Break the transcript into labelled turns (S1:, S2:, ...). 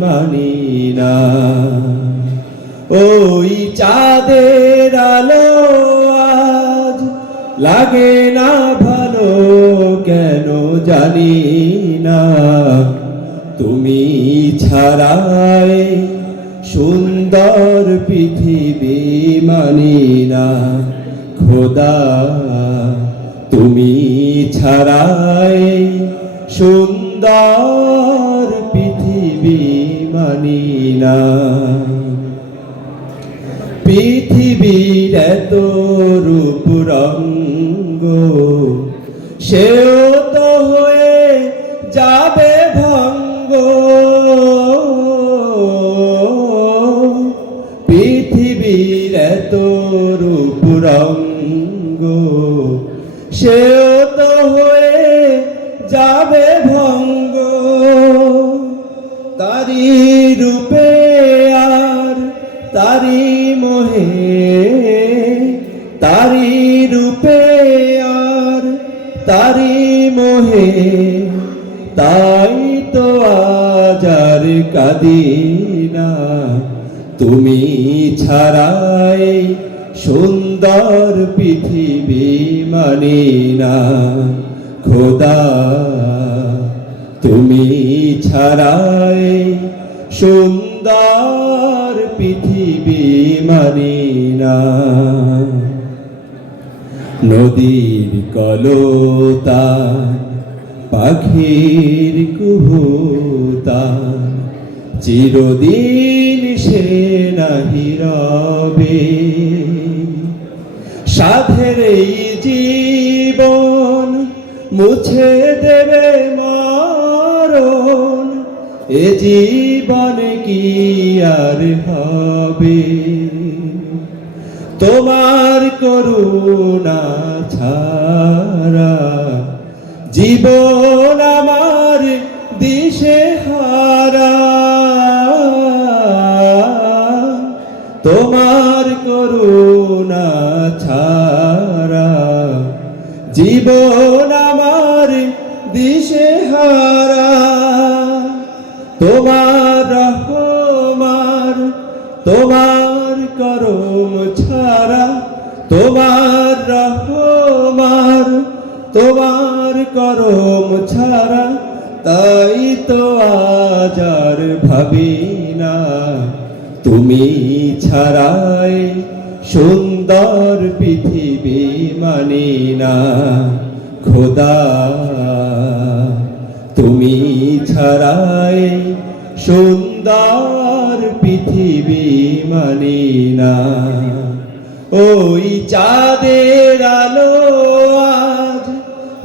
S1: মানি না ওই চাঁদের আলো আজ লাগে না ভালো, কেন জানি না। তুমি ছাড়াই সুন্দর পৃথিবী মানি না। খোদা, তুমি ছাড়াই সুন্দর পৃথিবীর এত রূপ রঙ্গ, সেও তো হয়ে যাবে ভঙ্গ। পৃথিবীর এত রূপ রঙ্গ, সেও তো হয়ে যাবে মোহে, তারি রূপে আর তারি মোহে, তাই তো আজার কাদিনা তুমি ছাড়াই সুন্দর পৃথিবী মানি না। খোদা, তুমি ছাড়াই সুন্দর পৃথিবী মানি না নদীর কলতান, পাখির কুহুতান, চিরদিন সে নাহি রবে। সাধের জীবন মুছে দেবে মরণ, এ জীবনে কি আর হবে? তোমার করুণা ছাড়া জীবন আমার দিশে হারা। তোমার করুণা ছাড়া জীবন আমার দিশে হারা। তোমার রহমার তোমার করম ছাড়া, তাই তো আজার ভাবি না। তুমি ছাড়াই সুন্দর পৃথিবী মানি না। খোদা, তুমি ছাড়াই সুন্দর পৃথিবী মানি না। ওই চাঁদের আলো